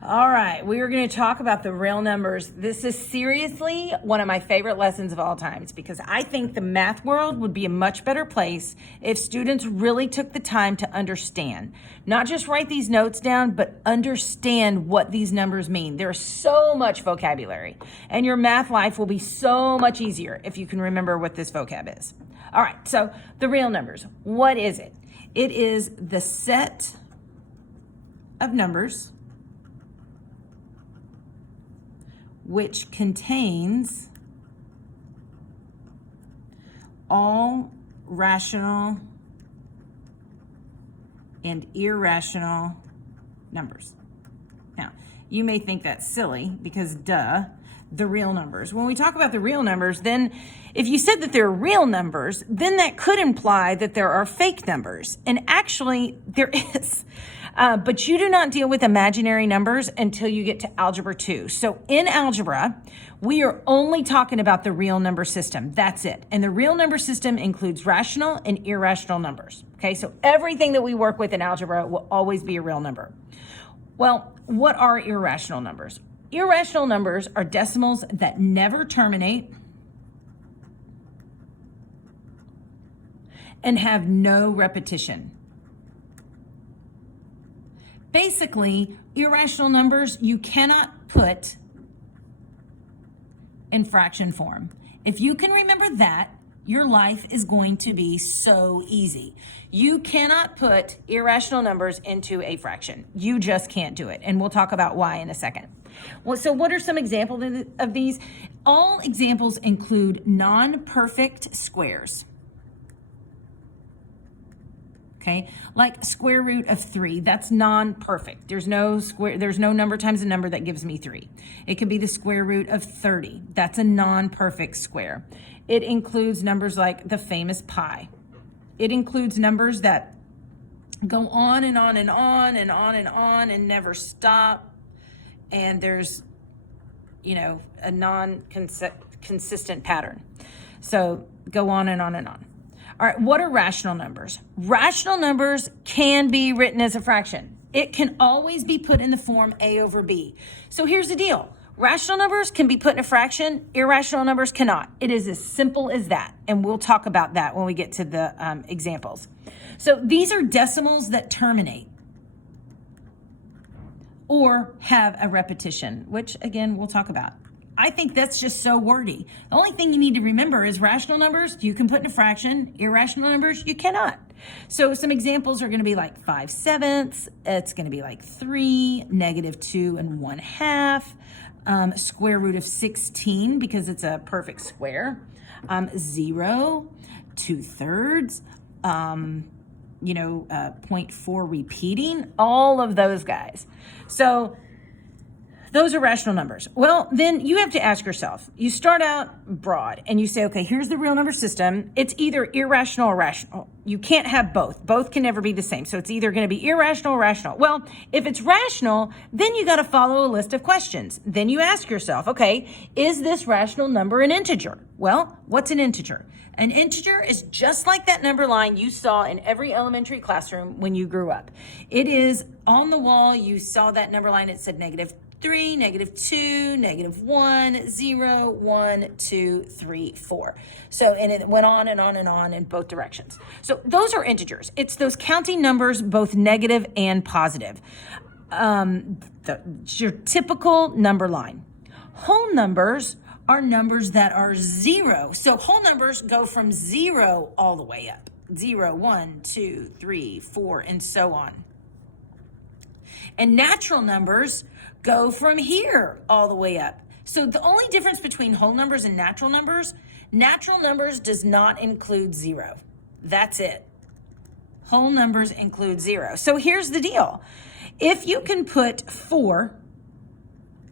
All right, we are going to talk about the real numbers. This is seriously one of my favorite lessons of all times because I think the math world would be a much better place if students really took the time to understand, not just write these notes down, but understand what these numbers mean. There's so much vocabulary, and your math life will be so much easier if you can remember what this vocab is. All right, so the real numbers, what is it? It is the set of numbers which contains all rational and irrational numbers. Now, you may think that's silly because the real numbers. When we talk about the real numbers, then if you said that they're real numbers, then that could imply that there are fake numbers. And actually, there is. But you do not deal with imaginary numbers until you get to Algebra 2. So in algebra, we are only talking about the real number system. That's it. And the real number system includes rational and irrational numbers. Okay, so everything that we work with in algebra will always be a real number. Well, what are irrational numbers? Irrational numbers are decimals that never terminate and have no repetition. Basically, irrational numbers you cannot put in fraction form. If you can remember that, your life is going to be so easy. You cannot put irrational numbers into a fraction. You just can't do it. And we'll talk about why in a second. Well, so what are some examples of these? All examples include non-perfect squares. Okay, like square root of 3, that's non-perfect. There's no number times a number that gives me 3. It could be the square root of 30. That's a non-perfect square. It includes numbers like the famous pi. It includes numbers that go on and on and on and on and on and never stop. And there's, a non-consistent pattern. So go on and on and on. All right, what are rational numbers? Rational numbers can be written as a fraction. It can always be put in the form A over B. So here's the deal. Rational numbers can be put in a fraction. Irrational numbers cannot. It is as simple as that. And we'll talk about that when we get to the examples. So these are decimals that terminate or have a repetition, which again, we'll talk about. I think that's just so wordy. The only thing you need to remember is rational numbers, you can put in a fraction. Irrational numbers, you cannot. So some examples are going to be like 5/7. It's going to be like 3, -2 1/2, square root of 16 because it's a perfect square, 0, 2/3, 0.4 repeating, all of those guys. So those are rational numbers. Well, then you have to ask yourself, you start out broad and you say, okay, here's the real number system. It's either irrational or rational. You can't have both. Both can never be the same. So it's either going to be irrational or rational. Well, if it's rational, then you got to follow a list of questions. Then you ask yourself, okay, is this rational number an integer? Well, what's an integer? An integer is just like that number line you saw in every elementary classroom when you grew up. It is on the wall. You saw that number line. It said -3, -2, -1, 0, 1, 2, 3, 4. So, and it went on and on and on in both directions. So those are integers. It's those counting numbers, both negative and positive. It's your typical number line. Whole numbers are numbers that are 0. So whole numbers go from 0 all the way up. 0, 1, 2, 3, 4, and so on. And natural numbers go from here all the way up. So the only difference between whole numbers and natural numbers does not include 0. That's it. Whole numbers include 0. So here's the deal. If you can put 4,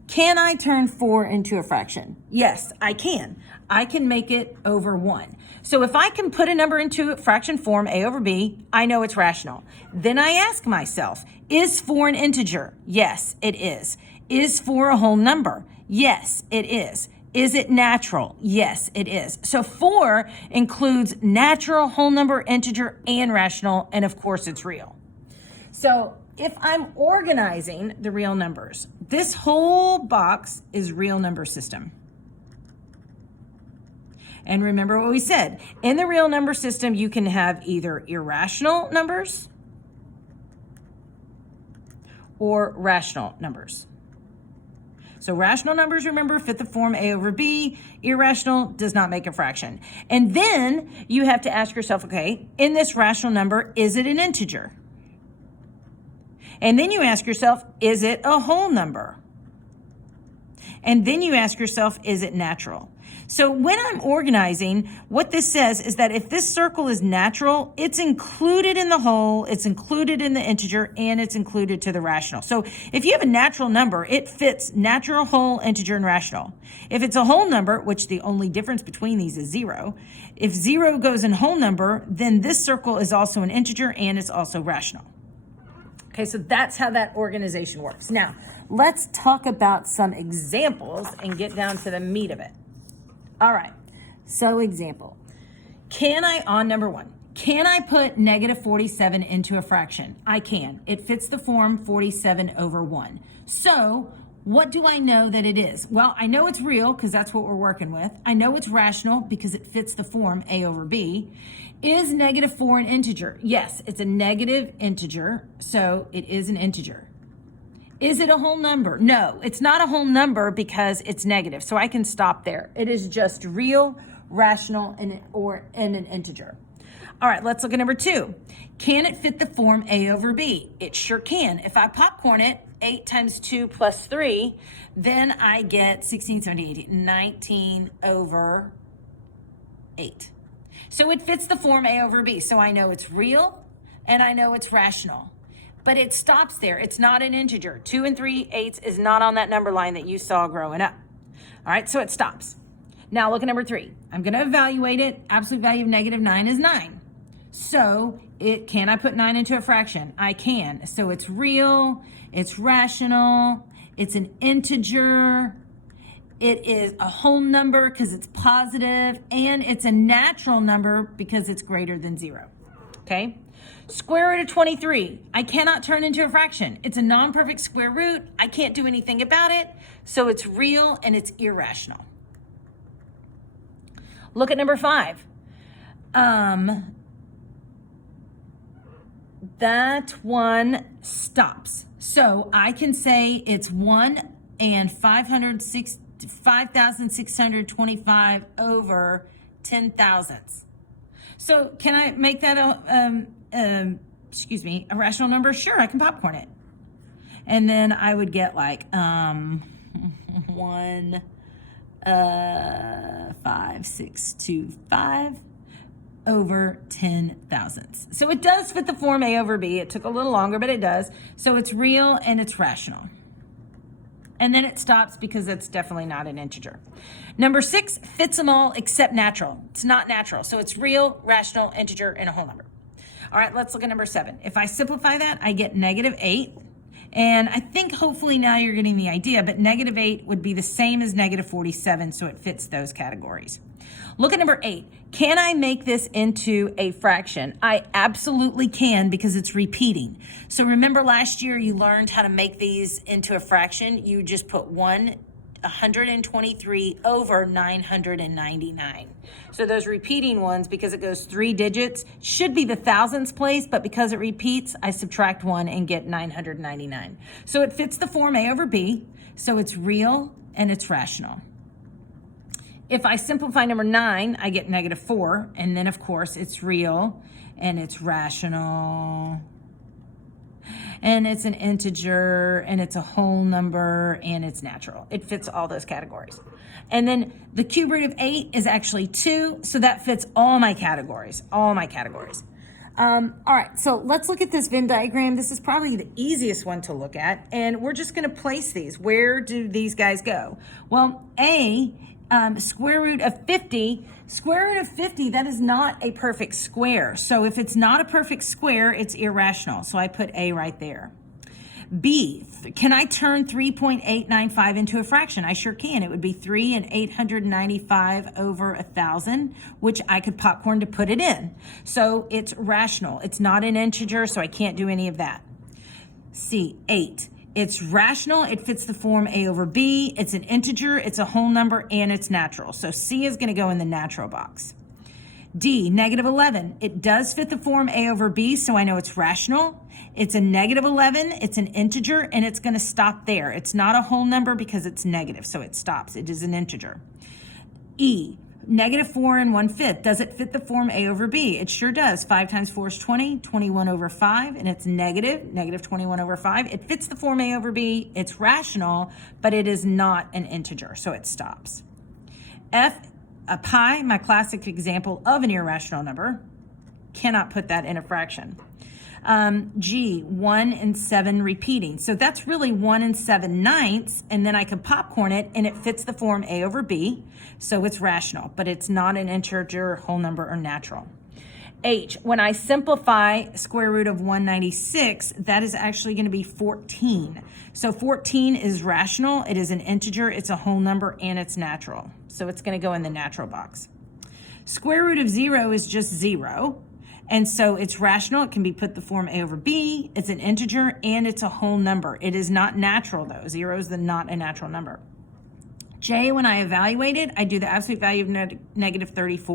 can I turn 4 into a fraction? Yes, I can. I can make it over 1. So if I can put a number into fraction form, A over B, I know it's rational. Then I ask myself, is 4 an integer? Yes, it is. Is 4 a whole number? Yes, it is. Is it natural? Yes, it is. So 4 includes natural, whole number, integer, and rational, and of course it's real. So if I'm organizing the real numbers, this whole box is real number system. And remember what we said. In the real number system, you can have either irrational numbers or rational numbers. So rational numbers, remember, fit the form A over B. Irrational does not make a fraction. And then you have to ask yourself, okay, in this rational number, is it an integer? And then you ask yourself, is it a whole number? And then you ask yourself, is it natural? So when I'm organizing, what this says is that if this circle is natural, it's included in the whole, it's included in the integer, and it's included to the rational. So if you have a natural number, it fits natural, whole, integer, and rational. If it's a whole number, which the only difference between these is 0, if 0 goes in whole number, then this circle is also an integer and it's also rational. Okay, so that's how that organization works. Now, let's talk about some examples and get down to the meat of it. All right, so example. On number 1, can I put negative 47 into a fraction? I can. It fits the form 47 over 1. So what do I know that it is? Well, I know it's real because that's what we're working with. I know it's rational because it fits the form A over B. Is negative 4 an integer? Yes, it's a negative integer, so it is an integer. Is it a whole number? No, it's not a whole number because it's negative, so I can stop there. It is just real, rational, and an integer. All right, let's look at number 2. Can it fit the form A over B? It sure can. If I popcorn it, 8 times 2 plus 3, then I get 16, 17, 18, 19 over 8. So it fits the form A over B, so I know it's real and I know it's rational. But it stops there. It's not an integer. 2 and 3/8 is not on that number line that you saw growing up. All right, so it stops. Now look at number 3. I'm going to evaluate it. Absolute value of negative 9 is 9. So can I put 9 into a fraction? I can. So it's real, it's rational, it's an integer, it is a whole number because it's positive, and it's a natural number because it's greater than 0. Okay? Square root of 23, I cannot turn into a fraction. It's a non-perfect square root. I can't do anything about it. So it's real and it's irrational. Look at number 5. That one stops. So I can say it's 1 and 5,625 over 10 thousandths. So can I make that a rational number? Sure, I can popcorn it. And then I would get like 1,5,625 over 10 thousandths. So it does fit the form A over B. It took a little longer, but it does. So it's real and it's rational. And then it stops because it's definitely not an integer. Number 6 fits them all except natural. It's not natural. So it's real, rational, integer, and a whole number. All right, let's look at number 7. If I simplify that, I get negative 8. And I think hopefully now you're getting the idea, but negative 8 would be the same as negative 47, so it fits those categories. Look at number 8. Can I make this into a fraction? I absolutely can because it's repeating. So remember last year you learned how to make these into a fraction? You just put 123 over 999. So those repeating ones, because it goes 3 digits, should be the thousandths place, but because it repeats, I subtract 1 and get 999. So it fits the form A over B, so it's real and it's rational. If I simplify number 9, I get negative 4, and then of course it's real and it's rational and it's an integer and it's a whole number and it's natural. It fits all those categories. And then the cube root of 8 is actually 2, so that fits all my categories, All right, so let's look at this Venn diagram. This is probably the easiest one to look at, and we're just going to place these. Where do these guys go? Well, square root of 50, that is not a perfect square. So if it's not a perfect square, it's irrational. So I put A right there. B, can I turn 3.895 into a fraction? I sure can. It would be 3 and 895 over 1,000, which I could popcorn to put it in. So it's rational. It's not an integer, so I can't do any of that. C, 8. It's rational, it fits the form A over B, it's an integer, it's a whole number, and it's natural. So C is going to go in the natural box. D, negative 11. It does fit the form A over B, so I know it's rational. It's a negative 11, it's an integer, and it's going to stop there. It's not a whole number because it's negative, so it stops. It is an integer. E, negative 4 and 1/5. Does it fit the form A over B? It sure does. 5 times 4 is 20, 21 over 5, and it's negative 21 over 5. It fits the form A over B. It's rational, but it is not an integer, so it stops. F, a pi, my classic example of an irrational number. Cannot put that in a fraction. G, 1 and 7 repeating. So that's really 1 and 7/9, and then I can popcorn it, and it fits the form A over B, so it's rational, but it's not an integer, whole number, or natural. H, when I simplify square root of 196, that is actually going to be 14. So 14 is rational, it is an integer, it's a whole number, and it's natural. So it's going to go in the natural box. Square root of 0 is just 0. And so it's rational, it can be put the form A over B, it's an integer, and it's a whole number. It is not natural though. 0 is not a natural number. J, when I evaluate it, I do the absolute value of negative 34.